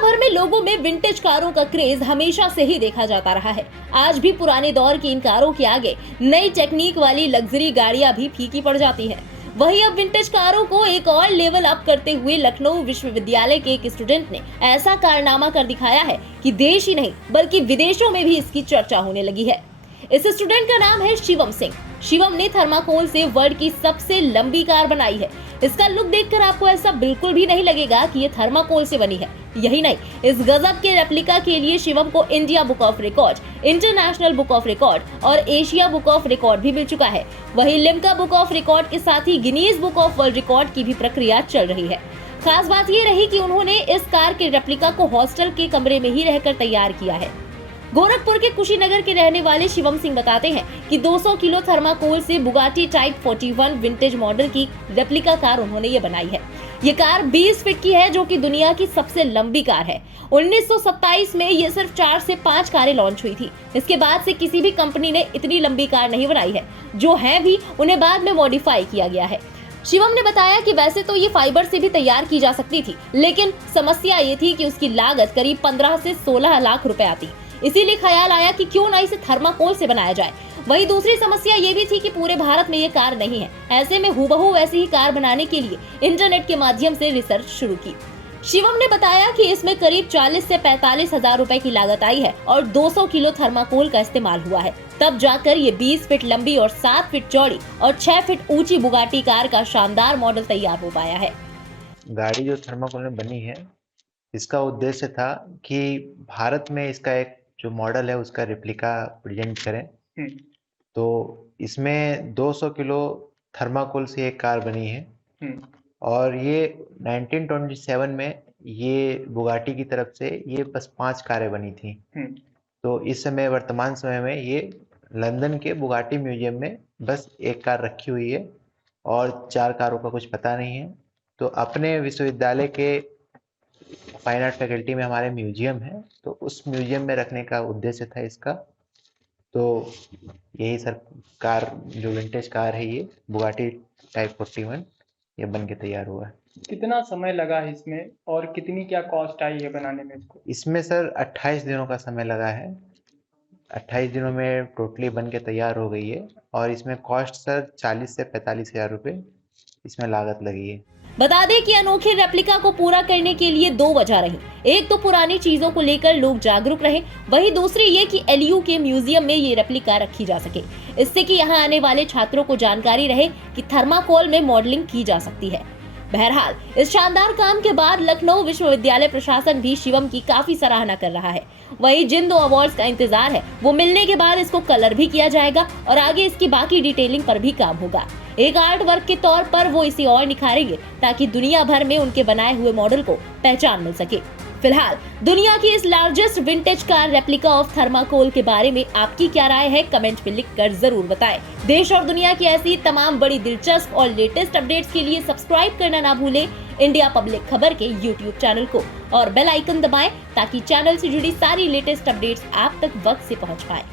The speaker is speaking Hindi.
भर में लोगों में विंटेज कारों का क्रेज हमेशा से ही देखा जाता रहा है। आज भी पुराने दौर की इन कारों के आगे नई टेक्निक वाली लग्जरी गाड़ियां भी फीकी पड़ जाती हैं। वहीं अब विंटेज कारों को एक और लेवल अप करते हुए लखनऊ विश्वविद्यालय के एक स्टूडेंट ने ऐसा कारनामा कर दिखाया है कि देश ही नहीं बल्कि विदेशों में भी इसकी चर्चा होने लगी है। इस स्टूडेंट का नाम है शिवम सिंह। शिवम ने थर्माकोल से वर्ल्ड की सबसे लंबी कार बनाई है। इसका लुक देखकर आपको ऐसा बिल्कुल भी नहीं लगेगा कि ये थर्माकोल से बनी है। यही नहीं, इस गजब के रेप्लिका के लिए शिवम को India book of record, international book of record और एशिया बुक ऑफ रिकॉर्ड भी मिल चुका है। वहीं लिम्का बुक ऑफ रिकॉर्ड के साथ ही Guinness book of world record की भी प्रक्रिया चल रही है। खास बात ये रही कि उन्होंने इस कार के रेप्लिका को हॉस्टल के कमरे में ही रहकर तैयार किया है। गोरखपुर के कुशीनगर के रहने वाले शिवम सिंह बताते हैं कि 200 किलो थर्माकोल से बुगाटी टाइप 41 विंटेज मॉडल की रेप्लिका कार उन्होंने ये बनाई है। ये कार 20 फीट की है, जो कि दुनिया की सबसे लंबी कार है। 1927 में ये सिर्फ 4 से 5 कारें लॉन्च हुई थी। इसके बाद से किसी भी कंपनी ने इतनी लंबी कार नहीं बनाई है। जो है भी उन्हें बाद में मॉडिफाई किया गया है। शिवम ने बताया कि वैसे तो ये फाइबर से भी तैयार की जा सकती थी, लेकिन समस्या ये थी कि उसकी लागत करीब 15 से 16 लाख रुपए आती। इसीलिए ख्याल आया कि क्यों ना इसे थर्माकोल से बनाया जाए। वहीं दूसरी समस्या ये भी थी कि पूरे भारत में ये कार नहीं है। ऐसे में हूबहू वैसी ही कार बनाने के लिए इंटरनेट के माध्यम से रिसर्च शुरू की। शिवम ने बताया कि इसमें करीब 40 से 45 हजार रुपए की लागत आई है और 200 किलो थर्माकोल का इस्तेमाल हुआ है। तब जाकर ये 20 फीट लंबी और 7 फीट चौड़ी और 6 फीट ऊंची बुगाटी कार का शानदार मॉडल तैयार हो पाया है। गाड़ी जो थर्माकोल में बनी है, इसका उद्देश्य था कि भारत में इसका एक जो मॉडल है उसका रेप्लिका प्रेजेंट करें। तो इसमें 200 किलो थर्माकोल से एक कार बनी है और ये 1927 में ये बुगाटी की तरफ से ये बस 5 कारें बनी थी। तो इस समय वर्तमान समय में ये लंदन के बुगाटी म्यूजियम में बस एक कार रखी हुई है और 4 कारों का कुछ पता नहीं है। तो अपने विश्वविद्यालय के फाइन आर्ट फैकल्टी में हमारे म्यूजियम है, तो उस म्यूजियम में रखने का उद्देश्य था इसका। तो यही सर कार जो विंटेज कार है ये बुगाटी टाइप 41 ये बन के तैयार हुआ है। कितना समय लगा है इसमें और कितनी क्या कॉस्ट आई है बनाने में इसको? इसमें सर 28 दिनों का समय लगा है। 28 दिनों में टोटली बन के तैयार हो गई है और इसमें कॉस्ट सर 40 से 45 हजार रुपये इसमें लागत लगी है। बता दें कि अनोखे रेप्लिका को पूरा करने के लिए 2 वजह रही। एक तो पुरानी चीजों को लेकर लोग जागरूक रहे, वहीं दूसरी ये कि एलयू के म्यूजियम में ये रेप्लिका रखी जा सके। इससे कि यहाँ आने वाले छात्रों को जानकारी रहे कि थर्माकोल में मॉडलिंग की जा सकती है। बहरहाल इस शानदार काम के बाद लखनऊ विश्वविद्यालय प्रशासन भी शिवम की काफी सराहना कर रहा है। वहीं जिन 2 अवार्ड्स का इंतजार है वो मिलने के बाद इसको कलर भी किया जाएगा और आगे इसकी बाकी डिटेलिंग पर भी काम होगा। एक आर्ट वर्क के तौर पर वो इसे और निखारेंगे ताकि दुनिया भर में उनके बनाए हुए मॉडल को पहचान मिल सके। फिलहाल दुनिया की इस largest vintage car replica of thermocol के बारे में आपकी क्या राय है, कमेंट में लिखकर जरूर बताएं। देश और दुनिया की ऐसी तमाम बड़ी दिलचस्प और लेटेस्ट अपडेट्स के लिए सब्सक्राइब करना ना भूलें इंडिया पब्लिक खबर के YouTube चैनल को और बेल आइकन दबाएं ताकि चैनल से जुड़ी सारी लेटेस्ट अपडेट्स आप तक वक्त से पहुंच पाए।